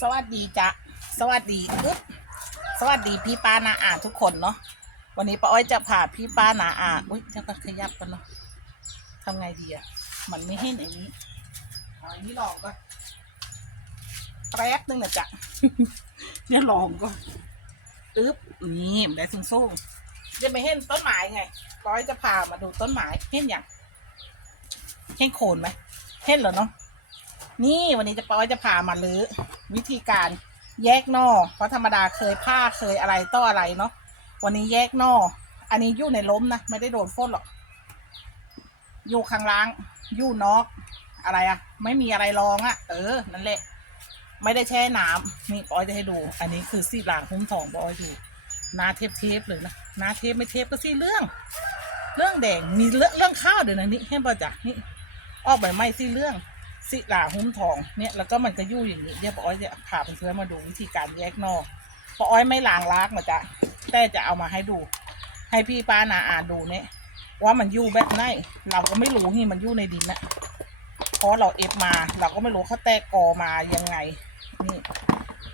สวัสดีจ้ะสวัสดีอึ๊บสวัสดีพี่ป้านาอาทุกคนเนาะวันนี้ป้าอ้อยจะพาพี่ป้านาอาอุ้ยจะก็ขยับกันเนาะทำไงดีอะมันไม่เห็นไอ้นี้เอาอันนี้ลองก่อนแป๊บนึงนะจ๊ะเดี๋ยวลองก่อนอึ๊บนี่มันได้สูงสูงๆจะไม่เห็นต้นไม้ไงป้าอ้อยจะพามาดูต้นไม้เห็นอย่างเห็นโคนไหมเห็นเหรอเนาะนี่วันนี้จะป้อยจะพามาลื้อ วิธีการแยกนอเพราะธรรมดาเคยผ้าเคยอะไรต่ออะไรเนาะวันนี้แยกนออันนี้อยู่ในล้มนะไม่ได้โดนฝนหรอกอยู่ข้างล่างอยู่นอกอะไรอะไม่มีอะไรรองอะเออนั่นแหละ ไม่ได้แช่น้ำนี่ปอยจะให้ดู อันนี้คือสีหลางหุ้มทองปอยดูหน้าเทปเทปเลยนะหน้าเทปไม่เทปก็สีเรื่อง เรื่องแดงมีเรื่องเรื่องข้าวเดี๋ยวนะนี่ให้ป่ะจ๊ะนี่ออกใบไม้สีเรื่อง สิลาหุ้มทองเนี่ยแล้วก็มันก็ยู่อย่างนี้เดี๋ยวป้าอ้อยจะพาเพื่อนๆมาดูวิธีการแยกนอกป้าอ้อยไม่ล้างลากนะจ๊ะแต่จะเอามาให้ดู ให้พี่ป้านาอ่านดูเนี่ยว่ามันยู่แบบไหนเราก็ไม่รู้ที่มันยู่ในดินนะเพราะเราเอฟมาเราก็ไม่รู้เขาแตกกอมายังไงนี่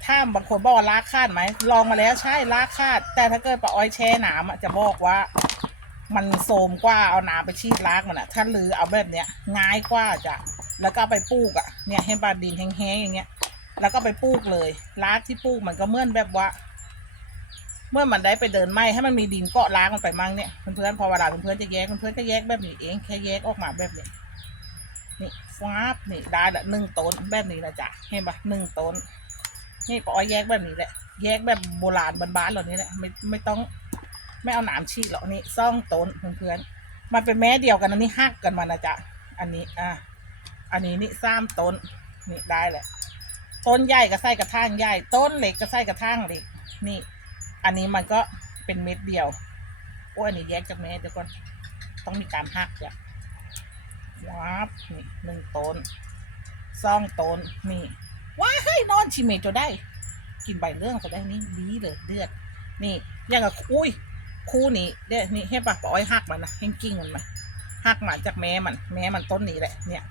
ถ้าบางคนบอกว่าลากคาดไหมลองมาแล้วใช่ลากคาด แต่ถ้าเกิดป้าอ้อยแช่น้ำจะบอกว่า มันโสมกว่าเอาน้ำไปชีดลากมันอะถ้าลือเอาแบบเนี้ยง่ายกว่าจะ แล้วก็ไปปลูกอะเนี่ยให้บาดดินแห้งๆอย่างเงี้ย แล้วก็ไปปลูกเลยรากที่ปลูกมันก็เมื่อนแบบว่า เมื่อมันได้ไปเดินไม้ให้มันมีดินเกาะล้างมันไปมั่งเนี่ยเพื่อนๆพอเวลาเพื่อนๆจะแยกเพื่อนๆก็แยกแบบนี้เองแค่แยกออกมาแบบนี้นี่ฟ้าบนี่ได้ละหนึ่งต้นแบบนี้ละจ้ะเห็นปะหนึ่งต้นนี่ปอแยกแบบนี้แหละ แยกแบบโบราณบ้านๆเหล่านี้แหละไม่ไม่ต้องไม่เอาหนามฉีกหรอกนี่ซ่องต้นเพื่อนๆมันเป็นแม่เดียวกันอันนี้หักกันมานะจ๊ะอันนี้อะ อันนี้นี่ซ้ำต้นนี่ได้แหละต้นใหญ่ก็ใส่กระถางใหญ่ ต้นเล็กก็ใส่กระถางเล็กนี่ อันนี้มันก็เป็นเม็ดเดียวโอ้อันนี้แยกจากเม็ดเดี๋ยวก่อนต้องมีการหักจ้ะวับนี่หนึ่งต้นสองต้นนี่ว้าให้นอนชิเมจได้ กินใบเรื่องจะได้นี่ดีเลยเดือด นี่อย่างกับอุ้ยคู่นี้เด้นี่ให้ปะปอ้อยหักมันนะให้กิ่งมันมาหักมาจากแม่มัน แม่มันต้นนี้แหละเนี่ย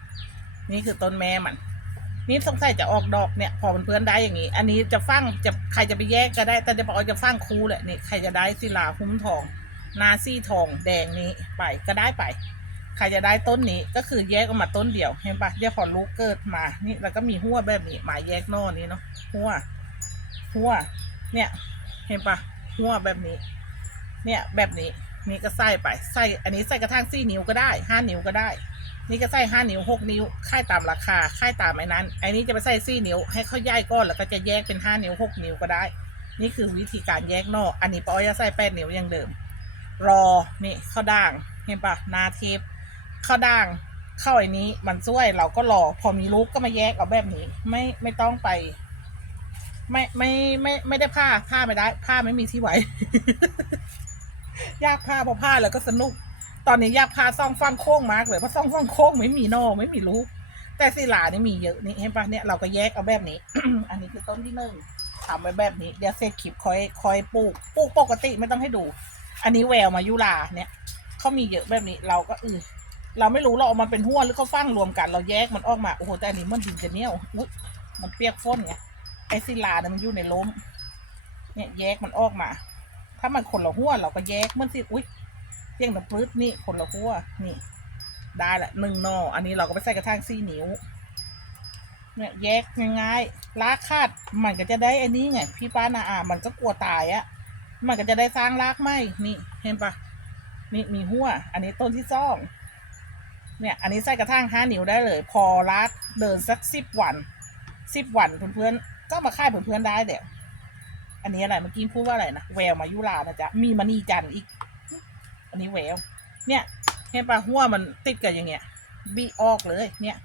นี่คือต้นแม่มัน นี่สงสัยจะออกดอกเนี่ย พอมเพื่อนได้อย่างนี้ อันนี้จะฟังจะใครจะไปแยกก็ได้ แต่เดี๋ยวบอกว่าจะฟังคูแหละนี่ใครจะได้ศิลาหุ้มทอง นาซี่ทองแดงนี้ไปก็ได้ไป ใครจะได้ต้นนี้ก็คือแยกออกมาต้นเดียวเห็นปะเดี๋ยวพอลูกเกิดมา นี่แล้วก็มีหัวแบบนี้หมายแยกนอกนี้เนาะหัวหัว เนี่ย เห็นปะหัวแบบนี้ เนี่ยแบบนี้นี่ก็ใส่ไปใส่อันนี้ใส่กระทั่งสี่นิ้วก็ได้ห้านิ้วก็ได้ นี่ก็ใส่ห้านิ้วหกนิ้ว ค่ายตามราคา ค่ายตามไอ้นั้น ไอ้นี้จะไปใส่สี่นิ้ว ให้เขาย่ายก้อนแล้วก็จะแยกเป็นห้านิ้วหกนิ้วก็ได้ นี่คือวิธีการแยกนอก อันนี้ปอยจะใส่แปดนิ้วอย่างเดิม รอ นี่ข้าวด่าง เห็นปะนาเทปข้าวด่างเข้าไอ้นี้ มันช่วย เราก็รอ พอมีลูกก็มาแยกเอาแบบนี้ ไม่ ไม่ต้องไป ไม่ ไม่ ไม่ ไม่ได้ผ้า ผ้าไม่ได้ ผ้าไม่มีที่ไหวยากผ้าพอผ้าแล้วก็สนุก ตอนนี้อยากพาซ่องฟังโค้งมากเลยเพราะซ่องฟังโค้งไม่มีนอไม่มีลูก แต่ศิลานี่มีเยอะนี่เห็นปะเนี่ยเราก็แยกเอาแบบนี้ อันนี้คือต้นที่หนึ่งทำไว้แบบนี้เดี๋ยวเสร็จคลิปคอยคอยปลูกปลูกปกติไม่ต้องให้ดู อันนี้แววมายุลาเนี่ยเขามีเยอะแบบนี้เราก็เออเราไม่รู้เราเอามาเป็นหัวหรือเขาฟังรวมกัน เราแยกมันออกมาโอ้โหแต่อันนี้มันดินจะเนียวอุ๊ยมันเปียกฝนไงไอศิลาเนี่ยมันอยู่ในล้มเนี่ยแยกมันออกมา ถ้ามันคนละหัวเราก็แยกมันสิอุ้ย เพียงแต่ปลื้ดนี่คนละขั้วนี่ ได้ละหนึ่งนออันนี้เราก็ไปใส่กระถางสี่นิ้วเนี่ยแยกง่ายๆลากคาดมันก็จะได้อันนี้ไงพี่ป้านาอามันก็กลัวตายอะมันก็จะได้สร้างรากไหมนี่เห็นปะนี่มีหัว อันนี้ต้นที่สองเนี่ยอันนี้ใส่กระถางห้านิ้วได้เลย พอรากเดินสักสิบวันสิบวันเพื่อนๆก็มาค่ายเพื่อนๆได้เดี๋ยวอันนี้อะไรเมื่อกี้พูดว่าอะไรนะแววมายุรานะจ๊ะมีมณีจันทร์อีก อันนี้แหววเนี่ยเห็นปะหัวมันติดกับอย่างเงี้ยบีออกเลย เนี่ย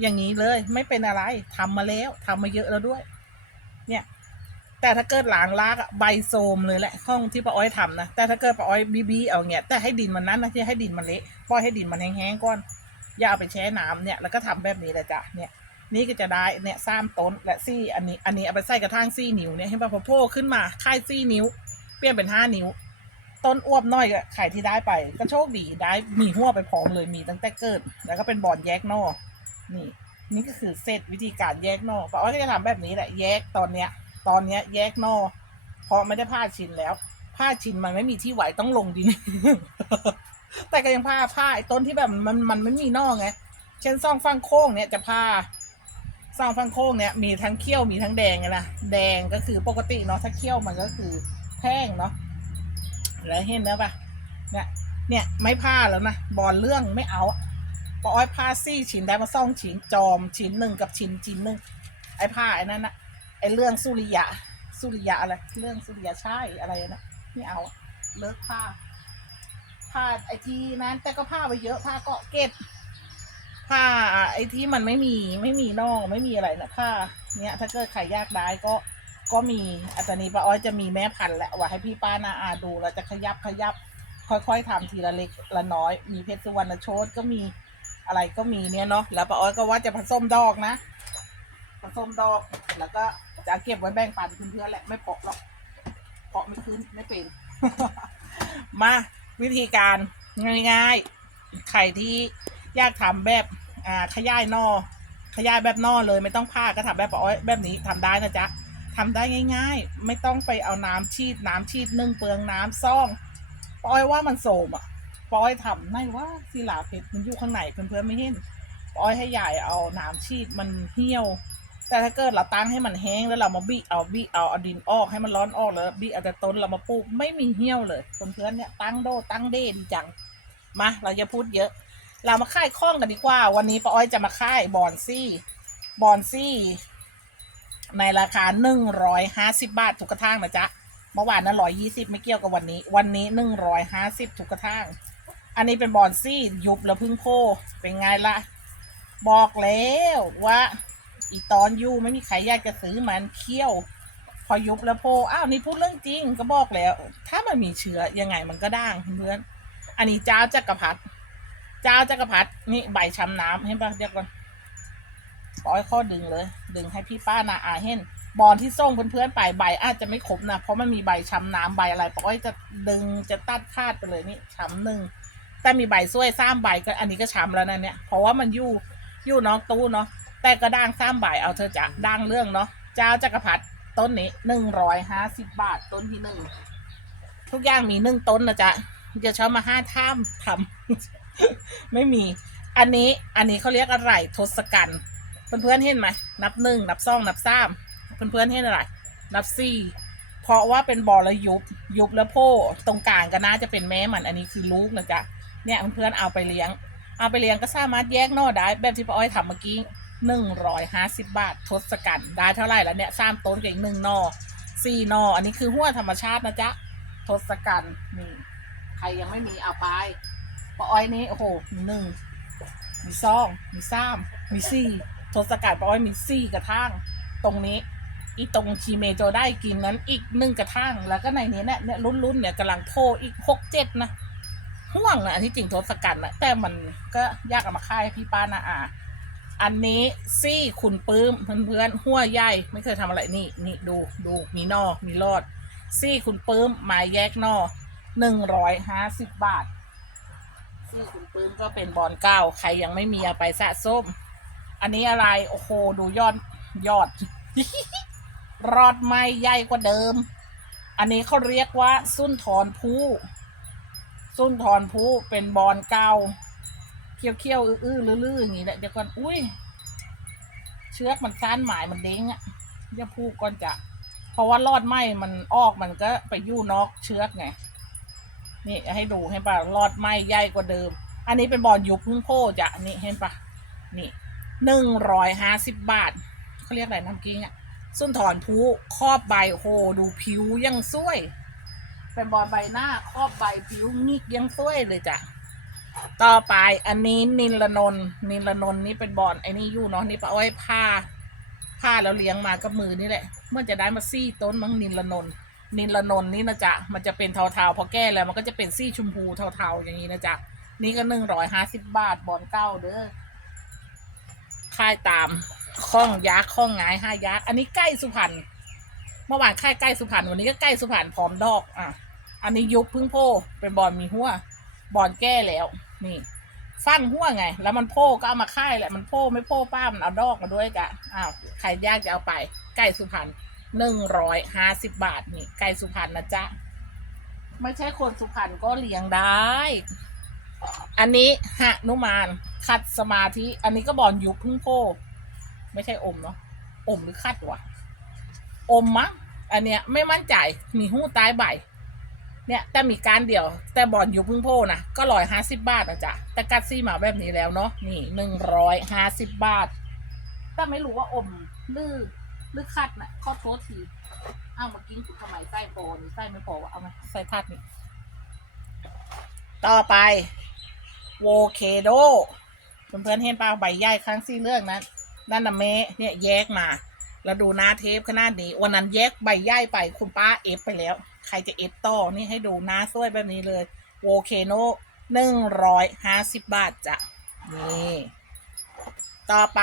อย่างนี้เลยไม่เป็นอะไรทำมาแล้วทำมาเยอะแล้วด้วย เนี่ย แต่ถ้าเกิดหลางลากใบโซมเลยแหละห้องที่ป้าอ้อยทำนะแต่ถ้าเกิดป้าอ้อยบีบีเอาเงี้ยแต่ให้ดินมันนั้นนะที่ให้ดินมันเละปล่อยให้ดินมันแห้งๆก่อนอย่าเอาไปแช่น้ำเนี่ยแล้วก็ทำแบบนี้เลยจ้ะเนี่ยนี่ก็จะได้เนี่ยสามต้นและซี่อันนี้ อันนี้เอาไปใส่กระถางซี่นิ้วเนี่ยเห็นปะพอโผล่ขึ้นมาค่ายซี่นิ้ว เปลี่ยนเป็นห้านิ้ว ต้นอ้วบน้อยก็ไข่ที่ได้ไป ก็โชคดีได้มีหัวไปพร้อมเลยมีตั้งแต่เกิด แล้วก็เป็นบอลแยกนอกนี่ นี่ก็คือเสร็จวิธีการแยกนอกป้าอ้อยก็จะทำแบบนี้แหละแยกตอนเนี้ย ตอนเนี้ยแยกนอกเพราะไม่ได้ผ้าชิ้นแล้ว ผ้าชิ้นมันไม่มีที่ไหวต้องลงดินแต่ก็ยังผ้าผ้าไอ้ต้นที่แบบมันมันไม่มีนอกไงเช่นซองฟังโค้งเนี่ยจะผ้าซองฟังโค้งเนี่ยมีทั้งเขี้ยวมีทั้งแดงไงนะแดงก็คือปกติเนาะถ้าเขี้ยวมันก็คือแห้งเนาะ แล้วเห็นแล้วปะเนี่ย เนี่ยไม่ผ้าแล้วนะบอลเรื่องไม่เอาปออ้อยผ้าซี่ชิ้นได้มาซ่องชิ้นจอมชิ้นหนึ่งกับชิ้นชิ้นหนึ่งไอ้ผ้าไอ้นั่นนะไอ้เรื่องสุริยะสุริยะอะไรเรื่องสุริยะใช่อะไรนะไม่เอาเลิกผ้าผ้าไอ้ที่นั้น แต่ก็ผ้าไปเยอะผ้าเกาะเก็บผ้าไอ้ที่มันไม่มีไม่มีนอกไม่มีอะไรนะผ้า เนี้ยถ้าเกิดใครยากได้ก็ ก็มีอัตนีป้าอ้อยจะมีแม่พันธุ์แหละว่าให้พี่ป้านาอาดูเราจะขยับขยับ ค่อยๆทำทีละเล็กละน้อย มีเพชรสุวรรณโชตก็มีอะไรก็มีเนี่ยเนาะแล้วป้าอ้อยก็ว่าจะผสมดอกนะผสมดอกแล้วก็จะเก็บไว้แบ่งปันเพื่อนๆแหละไม่เพาะหรอกเพาะไม่ขึ้นไม่เป็น มาวิธีการง่ายๆใครที่ยากทำแบบอ่าขยายนอขยายแบบนอเลยไม่ต้องผ้าก็ทำแบบป้าอ้อยแบบนี้ทำได้นะจ๊ะ ทำได้ง่าย ๆ ไม่ต้องไปเอาน้ำชีดน้ำชีดนึ่งเปลืองน้ำซ่องปอยว่ามันโสมอะปอยทำไม่ว่าศิลาเพชรมันอยู่ข้างในเพื่อนๆไม่เห็นปอยให้ยายเอาน้ำชีดมันเหี่ยว แต่ถ้าเกิดเราตั้งให้มันแห้งแล้วเรามาบีเอาบีเอาเอาดินออกให้มันร้อนออกแล้วบีเอาแต่ต้นเรามาปลูกไม่มีเหี่ยวเลยเพื่อนๆเนี่ยตั้งโดตั้งเด่นจังมาเราจะพูดเยอะ เรามาค่ายข้องกันดีกว่า วันนี้ป้าอ้อยจะมาค่ายบอนซี่บอนซี่ ในราคาหนึ่งร้อยห้าสิบบาททุกกระทั่งนะจ๊ะเมื่อวานนั้นร้อยยี่สิบไม่เกี่ยวกับวันนี้ วันนี้หนึ่งร้อยห้าสิบทุกกระทั่งอันนี้เป็นบอนซี่ยุบแล้วพึ่งโพเป็นไงล่ะ บอกแล้วว่าอีตอนยูไม่มีใครอยากจะซื้อมันเคี้ยว พอยุบแล้วโพอ้าวนี่พูดเรื่องจริงก็บอกแล้ว ถ้ามันมีเชื้อยังไงมันก็ด่างเพื่อนอันนี้เจ้าจักรพรรดิเจ้าจักรพรรดินี่ใบช้ำน้ำเห็นปะเดี๋ยวก่อน ปล่อยข้อดึงเลย ดึงให้พี่ป้านาอาเห็นบอลที่ส่งเพื่อนๆไปใบอาจจะไม่ครบนะ เพราะมันมีใบช้ำน้ำใบอะไรปอยจะดึงจะตัดคาดไปเลยนี่ช้ำหนึ่งแต่มีใบซ้วยซ้ำใบก็อันนี้ก็ช้ำแล้วนะเนี่ย เพราะว่ามันยู่ยู่นอกตู้เนาะแต่ก็ด่างซ้ำใบเอาเธอจะด่างเรื่องเนาะเจ้าจักรพรรดิต้นนี้หนึ่งร้อยห้าสิบบาทต้นที่หนึ่งทุกอย่างมีหนึ่งต้นนะจ๊ะจะช่ามาห้าท่ามทำไม่มี อันนี้อันนี้เขาเรียกอะไรทศกัณฐ์ เพื่อนๆเห็นไหมนับหนึ่งนับสองนับสามเพื่อนๆเห็นอะไรนับซี่เพราะว่าเป็นบอลยุบยุบแล้วโพตรงกลางก็น่าจะเป็นแม่มันอันนี้คือลูกนะจ๊ะเนี่ยเพื่อนๆเอาไปเลี้ยง เอาไปเลี้ยงก็สามารถแยกนอได้แบบที่ป้าอ้อยทำเมื่อกี้หนึ่งร้อยห้าสิบบาททศกัณฐ์ได้เท่าไหร่แล้วเนี่ยสามต้นกับอีกหนึ่งนอสี่นออันนี้คือหัวธรรมชาตินะจ๊ะทศกัณฐ์นี่ใครยังไม่มีเอาไปป้าอ้อยนี้โอ้โหมีหนึ่งมีสองมีสามมีสี่ ทศกัณฐ์ปอ้อยมีสี่กระทั่งตรงนี้ อีตรงชีเมโจได้กินนั้นอีกหนึ่งกระทั่งแล้วก็ในนี้เนี่ยเนี่ยรุ่นๆเนี่ยกำลังโพอีกหกเจ็ดนะห่วงนะที่จริงทศกัณฐ์นะแต่มันก็ยากเอามาค่ายพี่ป้านาอาอันนี้ซี่ขุนปื้มเพื่อนๆหัวใหญ่ไม่เคยทำอะไรนี่นี่ดูดูมีนอมีรอด ซี่ขุนปื้มหมาแยกนอหนึ่งร้อยห้าสิบบาทซี่ขุนปื้มก็เป็นบอลเก้าใครยังไม่มีเอาไปสะสม อันนี้อะไร โอ้โห ดูยอด ยอด รอดไม่ใหญ่กว่าเดิม อันนี้เขาเรียกว่าสุนทรภูสุนทรภูเป็นบอลเก่าเคี้ยวเคี้ยวอื้อๆลื้อๆอย่างนี้แหละเดี๋ยวก่อน อุ้ย เชือกมันสั้นหมายมันเด้งอะอย่าพูดก่อนจะ เพราะว่ารอดไหมมันออกมันก็ไปยู่นอกเชือกไง นี่ให้ดูให้ป่ะรอดไหมใหญ่กว่าเดิม อันนี้เป็นบอลยุบพึ่งโพจะนี่เห็นป่ะ นี่ หนึ่งร้อยห้าสิบบาทเขาเรียกอะไรน้ำกิ้งอะส้นถอนผู้ครอบใบโหดูผิวยังสวย เป็นบอลใบหน้าครอบใบผิวงิกยังสวยเลยจ้ะต่อไปอันนี้นินละนนนินละนนนี่เป็นบอลไอ้นี่อยู่เนาะนี่ป้าอ้อยผ้าผ้าแล้วเลี้ยงมากับมือนี่แหละ เมื่อจะได้มาซี่ต้นมั้งนินละนนนินละนนนี่นะจ๊ะมันจะเป็นเทาๆพอแก้แล้วมันก็จะเป็นซี่ชมพูเทาๆอย่างนี้นะจ๊ะนี่ก็หนึ่งร้อยห้าสิบบาทบอลเก้าเด้อ ค่ายตามข้องยักษ์ข้องงายห้ายักษ์อันนี้ใกล้สุพรรณเมื่อวานค่ายใกล้สุพรรณวันนี้ก็ใกล้สุพรรณพร้อมดอกอะอันนี้ยุบพึ่งโพเป็นบอลมีหัวบอลแก้แล้ว นี่ ฟันหัวไง แล้วมันโพ่ก็เอามาค่ายแหละมันโพ่ไม่โพ่ป้ามันเอาดอกมาด้วยกะอ้าวใครยากจะเอาไปไก่สุพรรณหนึ่งร้อยห้าสิบบาทนี่ไก่สุพรรณนะจ๊ะไม่ใช่คนสุพรรณก็เลี้ยงได้ อันนี้หนุมานขัดสมาธิ อันนี้ก็บอลยุบพึ่งโพไม่ใช่อมเนาะอมหรือคัดวะอมมั้งอันเนี้ยไม่มั่นใจมีหูตายใบเนี่ยแต่มีการเดียว แต่บอลยุบพึ่งโพนะก็ร้อยห้าสิบบาทนะจ๊ะแต่กัดซี่มาแบบนี้แล้วเนาะนี่หนึ่งร้อยห้าสิบบาท แต่ไม่รู้ว่าอมหรือหรือคัดนะขอโทษทีเอามากินกูทำไมไส้โปนไส้ไม่พอวะเอามาใส่ทัดนี่ต่อไป โวเคโดเพื่อนๆเห็นเปล่าใบใหญ่ครั้งซี่เรื่องนั้นนั่นน่ะเมเนี่ยแยกมา แล้วดูหน้าเทปขนาดนี้วันนั้นแยกใบใหญ่ไปคุณป้าเอฟไปแล้ว ใครจะเอฟต่อนี่ให้ดูหน้าสวยแบบนี้เลยโวเคโนหนึ่งร้อยห้าสิบบาทจ้ะนี่ต่อไป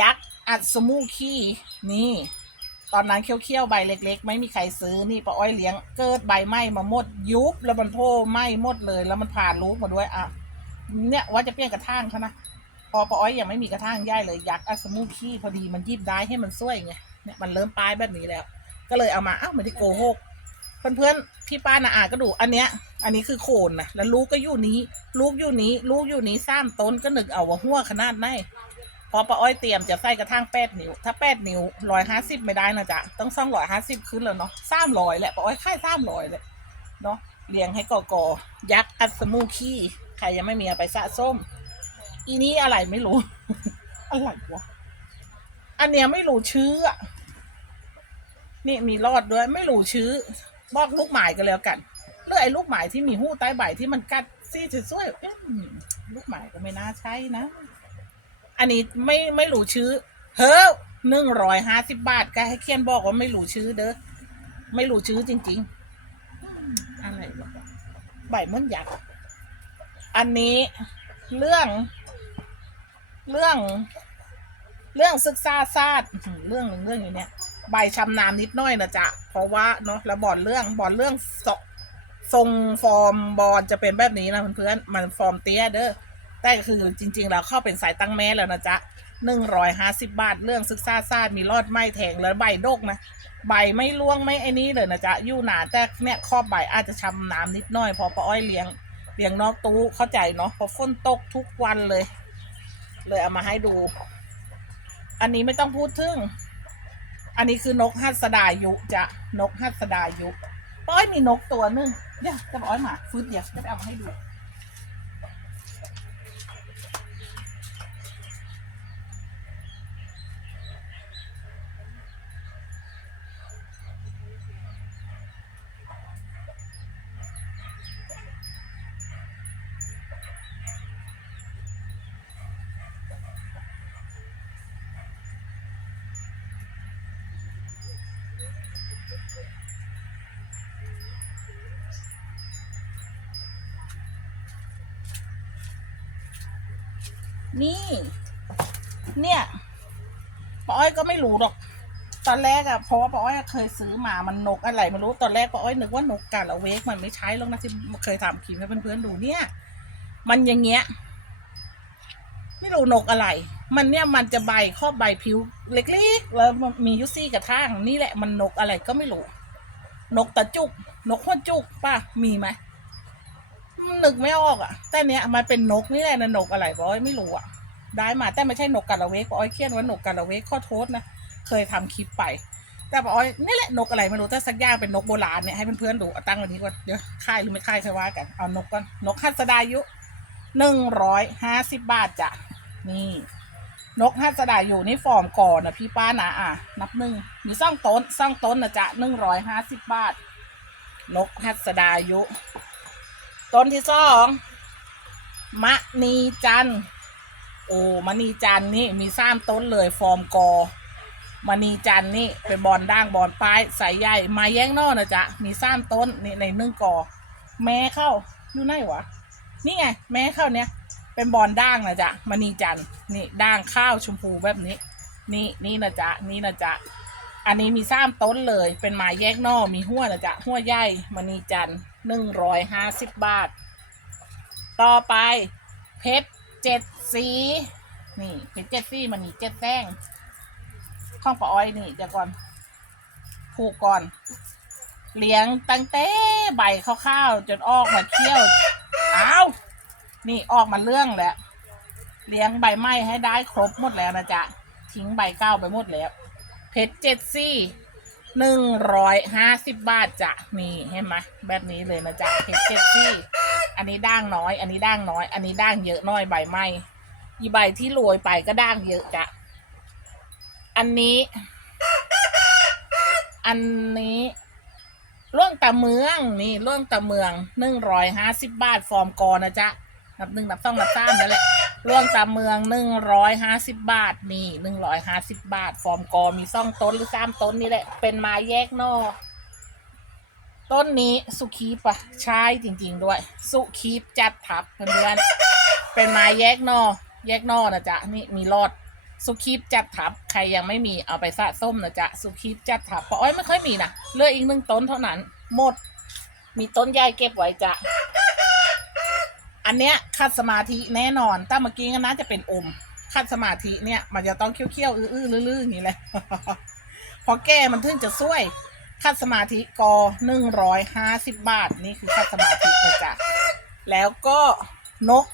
ยักษ์อัดสมูคีนี่ ตอนนั้นเคี้ยวๆใบเล็ก ๆ ไม่มีใครซื้อนี่ป้าอ้อยเลี้ยงเกิดใบไหม้มาหมดยุบแล้วมันโพไหม้หมดเลย แล้วมันผ่านรูปมาด้วยอะ เนี่ยว่าจะเปลี่ยนกระถางเขานะพอป้าอ้อยยังไม่มีกระถางย่ายเลยยักษ์อัสมูคี้พอดีมันยิบได้ให้มันสวยไงเนี่ยมันเริ่มปลายแบบนี้แล้ว ก็เลยเอามาอ้าวไม่ได้โกหกเพื่อนๆพี่ป้านาอาก็ดูอันเนี้ย อันนี้คือโคนนะแล้วลูกก็อยู่นี้ ลูกอยู่นี้ ลูกอยู่นี้สามต้นก็นึกเอาว่าหัวขนาดไหนพอป้าอ้อยเตรียมจะใส่กระทั่งแปดนิ้ว ถ้าแปดนิ้วร้อยห้าสิบไม่ได้นะจ๊ะต้องซ่องร้อยห้าสิบขึ้นแล้วเนาะสามร้อยแหละป้าอ้อยค่ายสามร้อยเลยเนาะเลี้ยงให้กอกอยักษ์อัสมูคี ใครยังไม่มีเอาไปสะส้ม อีนี้อะไรไม่รู้ อะไรวะอันเนี้ยไม่รู้ชื่อนี่มีรอดด้วย ไม่รู้ชื่อบอกลูกหมายกันแล้วกันเลือกไอ้ลูกหมายที่มีหูใต้ใบที่มันกัดซี่สวยๆลูกหมายก็ไม่น่าใช่นะ อันนี้ไม่ไม่รู้ชื่อเฮ้ยหนึ่งร้อยห้าสิบบาทก็ให้เคียนบอกว่าไม่รู้ชื่อเด้อไม่รู้ชื่อจริง ๆ อะไรวะใบมันยักษ์ อันนี้เรื่อง เรื่อง เรื่องศึกษาศาสตร์เรื่องหนึ่งเรื่องอย่างเนี้ยใบชำนาญนิดหน้อยนะจ๊ะเพราะว่าเนาะแล้วบอลเรื่องบอลเรื่องสทรงฟอร์มบอลจะเป็นแบบนี้นะเพื่อนๆมันฟอร์มเตี้ยเด้อแต่คือจริง ๆ แล้วเข้าเป็นสายตั้งแม่แล้วนะจ๊ะหนึ่งร้อยห้าสิบาท เรื่องศึกษาศาสตร์มีรอดไม้แทงแล้วใบดกนะ ใบไม่ร่วงไม่ไอ้นี้เลยนะจ๊ะยู่หนาแต่เนี่ยครอบใบอาจจะช้ำน้ำนิดหน่อยเพอป้าอ้อยเลี้ยง เลี้ยงนอกตู้เข้าใจเนาะเพราะฝนตกทุกวันเลย เลยเอามาให้ดู อันนี้ไม่ต้องพูดถึง อันนี้คือนกฮัสดายุจะนกฮัสดายุป้อ้อยมีนกตัวหนึงเดี๋ยวจะป้าอ้อยมาฟื้นเดี๋ยวจะไปเอามาให้ดู นี่ เนี่ยป้าอ้อยก็ไม่รู้หรอก ตอนแรกอะเพราะว่าป้าอ้อยเคยซื้อมามันนกอะไรไม่รู้ตอนแรกป้าอ้อยนึกว่านกกาละเวกมันไม่ใช่หรอกนะที่เคยทำคลิปให้เพื่อนๆดูเนี่ย มันอย่างเงี้ย ไม่รู้นกอะไร มันเนี่ยมันจะใบครอบใบผิวเล็กๆ แล้วมียุซี่กระทั่งนี่แหละมันนกอะไรก็ไม่รู้ นกตะจุก นกหัวจุกป่ะมีไหม นึกไม่ออกอะ แต่เนี้ยมันเป็นนกนี่แหละนะนกอะไรบอยไม่รู้อะ ได้มาแต่ไม่ใช่นกกาละเวกป้าอ้อยเขียนว่านกกาละเวกข้อโทษนะ เคยทำคลิปไป แต่ป้าอ้อยนี่แหละนกอะไรไม่รู้แต่สักอย่างเป็นนกโบราณเนี่ยให้เพื่อนๆดูเอาตั้งวันนี้ก่อนเดี๋ยวค่ายหรือไม่ค่ายค่ว่ากัน เอานกก่อนนกฮัสดายุหนึ่งร้อยห้าสิบบาทจ้ะนี่ นกฮัสดายุนี่ฟอร์มก่อนนะพี่ป้านะอะ นับหนึ่งมีซ่องต้นซ่องต้นนะจ๊ะหนึ่งร้อยห้าสิบบาท นกฮัสดายุ ต้นที่สองมะนีจันโอ้มณีจันนี่มีสามต้นเลยฟอร์มกอมณีจันนี่เป็นบอลด่างบอลปลายสายใหญ่ไมาแย้งนอกนะจ๊ะมีสามต้นนี่ในนึ่งกอ แม่เข้าอยู่ไหนวะนี่ไง แม่เข้าเนี้ยเป็นบอลด่างนะจ๊ะมณีจันนี่ด่างข้าวชมพูแบบนี้ นี่นี่นะจ๊ะนี่นะจ๊ะ อันนี้มีสามต้นเลย เป็นไม้แยกนอมีหัวนะจ๊ะหัวใหญ่มณีจันทร์หนึ่งร้อยห้าสิบบาท ต่อไปเพชรเจ็ดสีนี่เพชรเจ็ดสีมันีเจ็ดแท่งข้องปะอ้อยนี่เดี๋ยวก่อนผูกก่อน เลี้ยงตั้งแต่ใบข้าวๆจนออกมาเคี้ยวอ้าวนี่ออกมาเรื่องแล้วเลี้ยงใบไม้ให้ได้ครบหมดแล้วนะจ๊ะทิ้งใบเก้าไปหมดแล้ว เพชรเจ็ดซี่หนึ่งร้อยห้าสิบบาทจ้ะนี่เห็นไหมแบบนี้เลยนะจ๊ะเพชรเจ็ดซี่ อันนี้ด่างน้อย อันนี้ด่างน้อย อันนี้ด่างเยอะน้อยใบไม้อีใบที่โรยไปก็ด่างเยอะจ้ะอันนี้ อันนี้ล่วงตาเมืองนี่ล่วงตาเมืองหนึ่งร้อยห้าสิบบาทฟอร์มกอนะจ๊ะนับหนึ่งนับสองนับสามนั่นแหละ ล่วงตาเมืองหนึ่งร้อยห้าสิบบาทนี่หนึ่งร้อยห้าสิบบาท ฟอร์มกอมีซ่องต้นหรือสามต้นนี่แหละ เป็นไม้แยกนอกต้นนี้สุขีปะใช่จริง ๆ ด้วย สุขีปจัดทับเพื่อนๆเป็นไม้แยกนอแยกนอนะจ๊ะนี่มีรอดสุขีปจัดทับใครยังไม่มีเอาไปสะส้มนะจ๊ะสุขีปจัดทับเพราะอ้อยไม่ค่อยมีนะเหลืออีกหนึ่งต้นเท่านั้น หมด มีต้นใหญ่เก็บไว้จ้ะ อันเนี้ยคัดสมาธิแน่นอนแต่เมื่อกี้ก็น่าจะเป็นอมคัดสมาธิเนี่ย มันจะต้องเคี้ยวๆอื้อๆลื่นๆอย่างนี้เลยพอแก้มันถึงจะช่วยคัดสมาธิกอหนึ่งร้อยห้าสิบบาทนี่คือคัดสมาธินะจ๊ะแล้วก็นก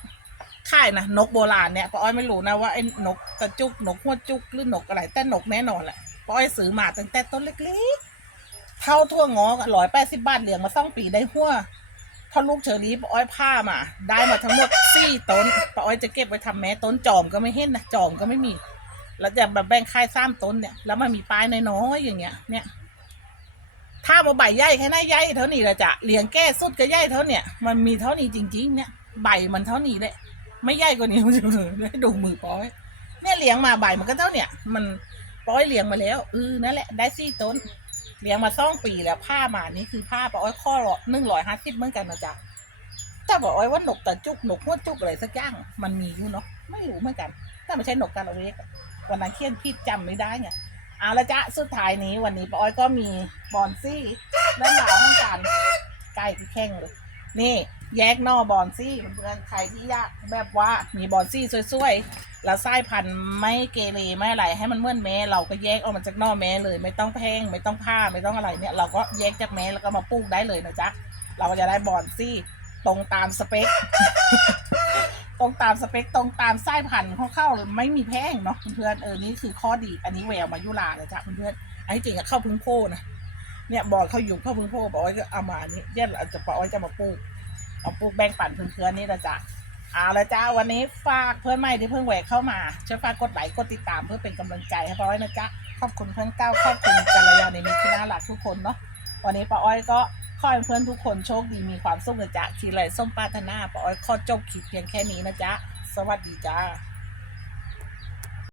ค่ายนะนกโบราณเนี่ยป้าอ้อยไม่รู้นะว่าไอ้นกตะจุกนกหัวจุกหรือนกอะไรแต่นกแน่นอนแหละป้าอ้อยซื้อมาตั้งแต่ต้นเล็กๆเท่าทั่วงอร้อยแปดสิบบาทเหลืองมาสองปีได้หัว พอลูกเชอรี่ป้าอ้อยผ้ามา ได้มาทั้งหมดสี่ต้นป้าอ้อยจะเก็บไว้ทำแม้ต้นจอมก็ไม่เห็นนะจอมก็ไม่มี แล้วจะแบบแบ่งค่ายสามต้นเนี่ย แล้วมันมีปลายน้อยๆอย่างเงี้ย เนี่ย ถ้ามาใบใหญ่แค่ไหนใหญ่เท่านี้ละจ้ะเลี้ยงแก้สุดก็ใหญ่เท่าเนี่ยมันมีเท่านี้จริง ๆ เนี่ยใบมันเท่านี้เลยไม่ใหญ่กว่านี้มันจะได้ดูมือป้อยเนี่ยเลี้ยงมาใบมันก็เท่าเนี่ย มันป้อยเลี้ยงมาแล้วเออนั่นแหละ ได้สี่ต้น เลี้ยงมาสองปีแล้วผ้ามานี่คือผ้าปอ้อยข้อละหนึ่งร้อยห้าสิบเหมือนกันนะจ๊ะถ้าบอกอ้อยว่าหนกตะจุกหนกหัวจุกอะไรสักอย่างมันมีอยู่เนาะไม่รู้เหมือนกันถ้าไม่ใช่หนกกาละเวกวันนั้นเขียนผิดจำไม่ได้ไงเอาละจ๊ะสุดท้ายนี้วันนี้ปาอ้อยก็มีบอนซี่เรื่องราวของการใกล้ที่แข่งเลยนี่แยกนอบอนซี่เพื่อนใครที่อยากแบบว่ามีบอนซี่สวยๆ แล้วไส้พันธุ์ไม่เกเรไม่อะไรให้มันเมื่อนแม้เราก็แยกออกมาจากนอกแม้เลย ไม่ต้องแพงไม่ต้องผ้าไม่ต้องอะไรเนี่ย เราก็แยกจากแม้แล้วก็มาปลูกได้เลยนะจ๊ะเราก็จะได้บอนซี่ตรงตามสเปคตรงตามสเปคตรงตามไส้พันธุ์ของเข้าไม่มีแพงเนาะเพื่อนเออนี่คือข้อดีอันนี้แววมายุราเลยจ้ะเพื่อนๆอันนี้จริงอะเข้าพึ่งโพนะเนี่ยบอลเขาอยู่เข้าพึ่งโพบอกว่าจะเอามานนี้เดี๋ยเราจะปล่อยจะมาปลูกเอาปลูกแบ่งปันเพื่อนๆนี่ละจ้ะ เอาละจ้าวันนี้ฝากเพื่อนใหม่ที่เพิ่งแหวกเข้ามาช่วยฝากกดไลค์กดติดตามเพื่อเป็นกำลังใจให้ป้าอ้อยนะจ๊ะขอบคุณเพื่อนเก้าขอบคุณกัลยาณมิตรที่น่ารักทุกคนเนาะวันนี้ป้าอ้อยก็ขอให้เพื่อนทุกคนโชคดีมีความสุขนะจ๊ะทีไรส้มปารถนาป้าอ้อยขอจบคลิปเพียงแค่นี้นะจ๊ะสวัสดีจ้า